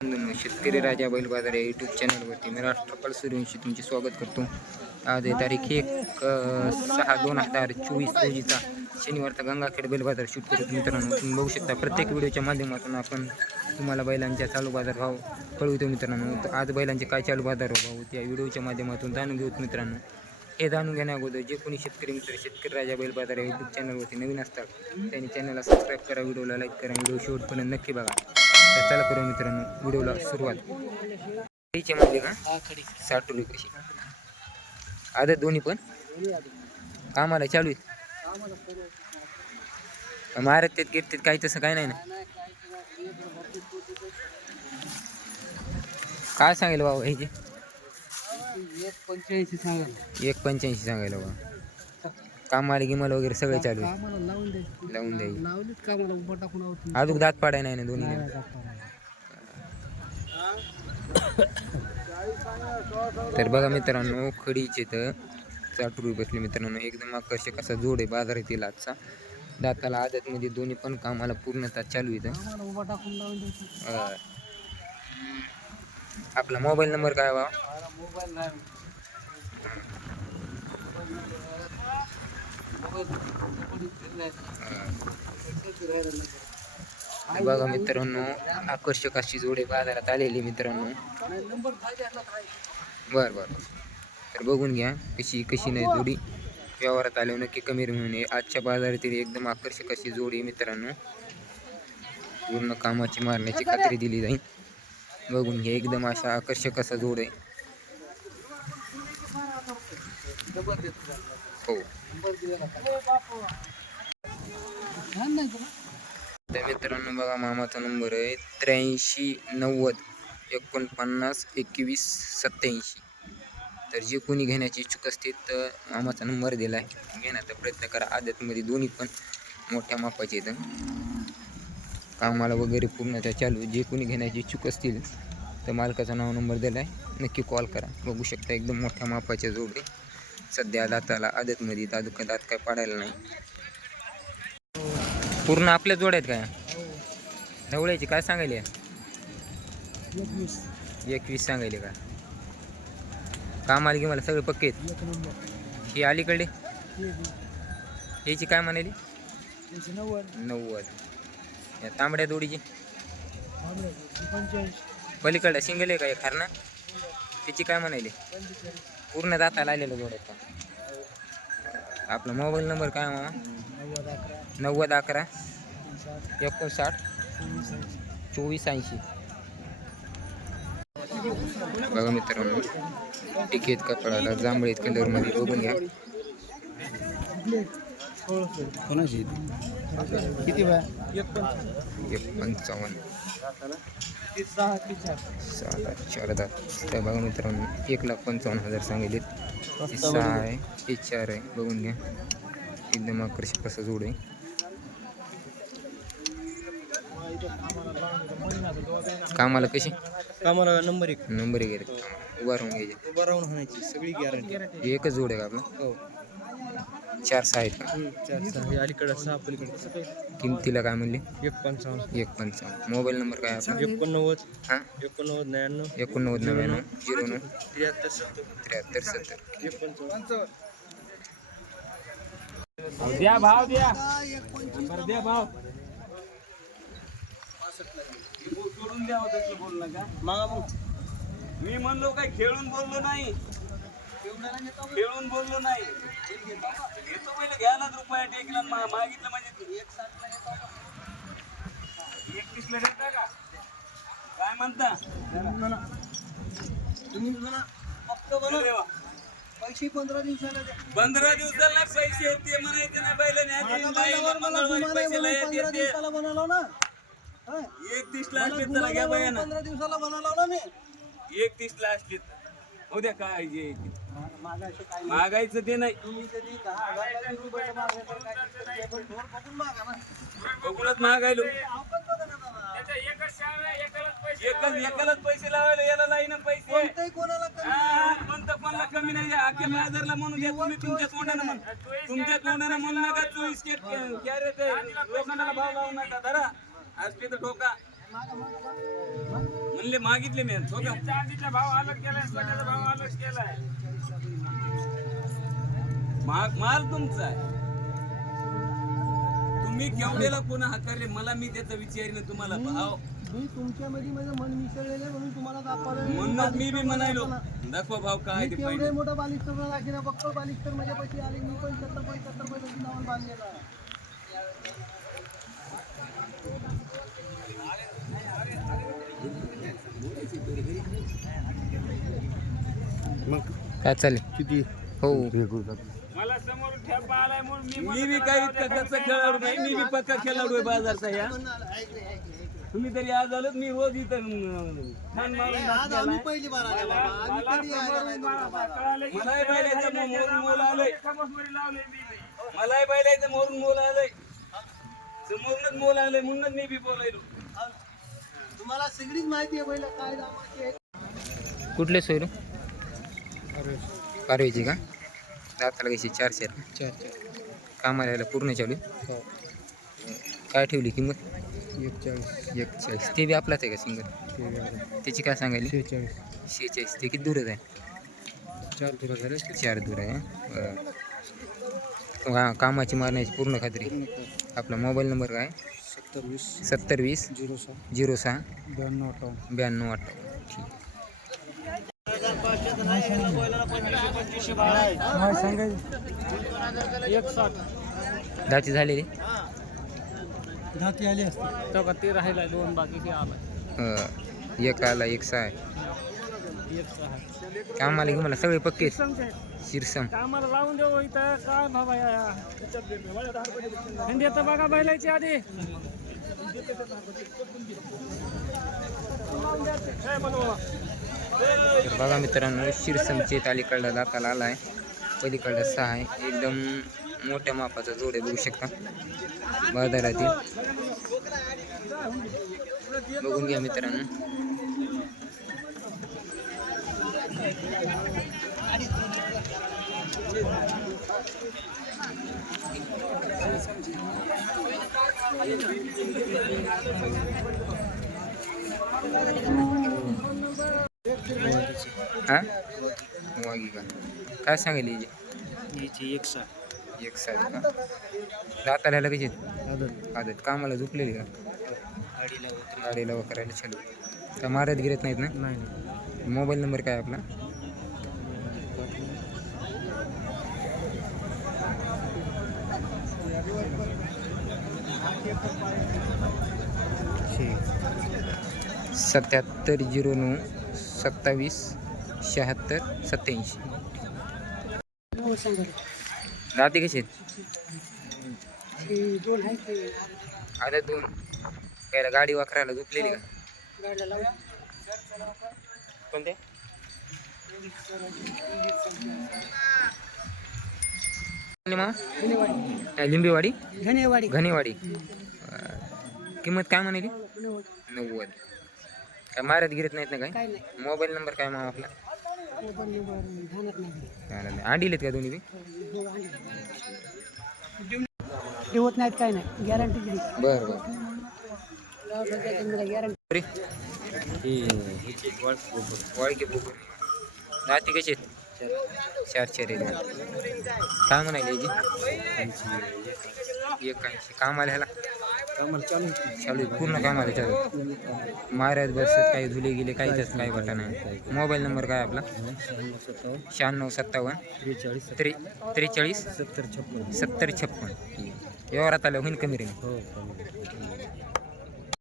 शेतकरी राजा बैल बाजार या यूट्यूब चॅनलवरती मी राष्ट्रपाल सूर्यवंशी तुमचे स्वागत करतो। आज आहे तारीख 1/6/2024 रोजीचा शनिवारचा गंगाखेड बैल बाजार शूट करतो। मित्रांनो तुम्ही बघू शकता प्रत्येक व्हिडिओच्या माध्यमातून आपण तुम्हाला बैलांच्या चालू बाजार भाव कळवतो। मित्रांनो आज बैलांचे काय चालू बाजार भाव त्या व्हिडिओच्या माध्यमातून जाणून घेऊत। मित्रांनो हे जाणून घेण्याअगोदर जे कोणी शेतकरी मित्र शेतकरी राजा बैल बाजार या यूट्यूब चॅनलवरती नवीन असतात त्यांनी चॅनलला सबस्क्राईब करा, व्हिडिओला लाईक करा, व्हिडिओ शेवटपर्यंत नक्की बघा। तर चला करूया मित्रांनो व्हिडिओला सुरुवात। खडीचे मध्ये का 60 रुपये कशी आदत दोन्ही पण कामाला चालू आहेत महाराष्ट्रात कीर्तीत काही तसं काय नाही ना। काय सांगेल बाबा ह्याचे 1.85 सांगाल 1.85 सांगायला बाबा। कामाला गिमाला वगैरे सगळे चालू आहे लावून द्यायची अजून दात पाडाय नाही ना दोन्ही। तर बघा मित्रांनो खडीचे तर 60 रुपये बसले। मित्रांनो एकदम आकर्षक असा जोड आहे बाजारातील आजचा। दाताला आदतमध्ये दोन्ही पण कामाला पूर्णतः चालू आहे। आपला मोबाईल नंबर काय बा? बघा मित्रांनो आकर्षक अशी जोडे बाजारात आलेली मित्रांनो। बर बर तर बघून घ्या कशी कशी नाही जोडी व्यवहारात आल्यावर नक्की कमी म्हणून आजच्या बाजारातील एकदम आकर्षक अशी जोडी मित्रांनो। पूर्ण कामाची मारण्याची खात्री दिली जाईल। बघून घ्या एकदम अशा आकर्षक असा जोड आहे। हो तर मित्रांनो बघा मामाचा नंबर आहे 83 90 49 21 87। तर जे कोणी घेण्याची इच्छुक असतील तर मामाचा नंबर दिला आहे, घेण्याचा प्रयत्न करा। आदतमध्ये दोन्ही पण मोठ्या मापाचे आहेत, कामाला वगैरे पूर्णतः चालू। जे कोणी घेण्याची इच्छुक असतील तर मालकाचा नाव नंबर दिला आहे, नक्की कॉल करा। बघू शकता एकदम मोठ्या मापाच्या जोडे सध्या दाताला आदतमध्ये दात काय पाडायला नाही। पूर्ण आपल्या जोड्या आहेत काय? ढवळ्याची काय सांगायले? 21 सांगायले का? कामाला की मला सगळे पक्के आहेत। ही अलीकडे ह्याची काय म्हणाली? 90। या तांबड्या जोडीची पलीकडे सिंगल आहे का खारणा त्याची काय म्हणाली? पूर्ण दाताला आलेलं जोड्यात। आपला मोबाईल नंबर काय मामा? 90 11 59 24 80। बघा मित्रांनो टिकेत कपडाला जांभळीत कलरमध्ये बघून घ्या। कोणाची किती बा? 1.55 4 दात। तर बघा मित्रांनो 1,55,000 सांगितलेत। 6 आहे 4 आहे बघून घ्या एकदम आकर्षक असं जोड आहे। कामाला कशी? कामाला नंबर 1 घेते उभा राहून घ्यायचे उभा राहून होण्याची सगळी गॅरंटी। एकच जोड आहे का आपला? हो 4 आहेत का? 4 अलीकडे 6 पलीकडे। किमतीला काय म्हणले? 1.55 मोबाईल नंबर काय आपला? 89 हां 89 99 89 99 09 73 70 73 द्या भाव द्या नंबर द्या भाव सोडून द्या होतं बोलला का मी म्हणलो काय खेळून बोललो नाही खेळून बोललो नाही घेतो पहिले घ्या ना रुपया टेकला मागितलं म्हणजे 31 ला देता का काय म्हणता तुम्ही म्हणा फक्त बोला पैसे 15 दिवसाला द्या। 15 दिवसाला पैसे येते म्हणायचे नाही बैलाने पैसे दिवसाला बनवलो ना 31 ला असले त्याला घ्या बाया ना 15 दिवसाला बनवलो ना मी 31 ला असले उद्या काय जे मागायचं ते नाही तुम्ही कधी 10,000 रुपये मागायचं काय बघून मागा ना बघूनच महागायलो एकालाच पैसे लावायला याला नाही ना पैसे कोणाला म्हणतं कोणाला कमी नाही अख्ख्या बाजारला म्हणून घ्या तुम्ही तुमच्या तोंडानं म्हणू नका 24 कॅरेट लोकांना भाव लावू नका धरा आज ते ठोका म्हणले मागितले मी हो का माल तुमचा आहे. तुम्ही केवढ्याला पुन्हा हाकारले मला मी त्याचा विचारीन तुम्हाला भाव मी तुमच्यामध्ये माझं मन मिसळलेलं आहे म्हणून तुम्हाला दाखवलं. म्हणूनच मी बी म्हणालो दाखवा भाव काय ते केवढे पहिले. मोठा बालिस्टर दाखिना फक्त बालिस्टर माझ्या पैसे आले मी पण 70 पैसे लावून बांधलेला. काय चालेल किती हो मी बी काही इतका कच्चा खेळाडू नाही मी बी पक्का खेळाडू आहे बाजारचा या तुम्ही तरी आज आलोत मी रोज इथं छान मारून आज आम्ही पहिली बार आले बाबा. आम्ही कधी आलो नाही बाबा. मलाही बैलायचं मोरून मोल आलंय मलाही बैलायचं मोरून मोल आलंय समोरूनच मोल आलंय म्हणूनच मी बी बोलायलो. तुम्हाला सगळीच माहिती आहे पहिलं काय दामाची आहे. कुठले सोयरू पारवेची का दाताला कशी 4 कामाला यायला पूर्ण चालू काय ठेवली किंमत 41 ते बी आपलाच आहे का सिंगल त्याची काय सांगायली 46 ते किती दूरच आहे 4 दूर झाले 4 दूर आहे बरं. कामाची मारण्याची पूर्ण खात्री आपला मोबाईल नंबर काय 7020 06 92 ठीक दाची झालेली धाती आली असते ते राहिला 2 बाकी आला एक आला एक 6 आहे कामाला की मला सगळे पक्के शिरसम कामाला लावून देऊ इथं काय बाबा हिंदी तर बघा बैलायची आधी तर बघा मित्रांनो शिरसमचे अलीकडला दाताला आला आहे पलीकडला 6 आहे एकदम मोठ्या मापाचा जोड आहे बघू शकता बाजारातील बघून घ्या मित्रांनो हा वागी का काय सांगेल याची 160 एक साथ का दाताला ह्याला कशी आदत कामाला झुकलेली का गाडीला वखरायला चालू का मारत गिरत नाहीत ना नाही मोबाईल नंबर काय आपला सत्याहत्तर 09 27 76 87 राहते कसे आता 2 पहिला गाडी वाकरायला झोपलेली का कोणते लिंबेवाडी घनेवाडी किंमत काय म्हणाली 90 काय मारत गिरत नाहीत ना काय मोबाईल नंबर काय मग आपला अंडीलेत का दोन्ही ठेवत नाहीत काय नाही गॅरंटी दिली बरं बरं वाळके पोकर राहते कशी 4 काय म्हणाले याची 81 कामाला ह्याला चालू पूर्ण कामाला चालू महाराज बसत काही धुले गेले काही त्याच काही वाटा नाही मोबाईल नंबर काय आपला 96 57 43 70 56 व्यवहारात आलं होईल कमी रे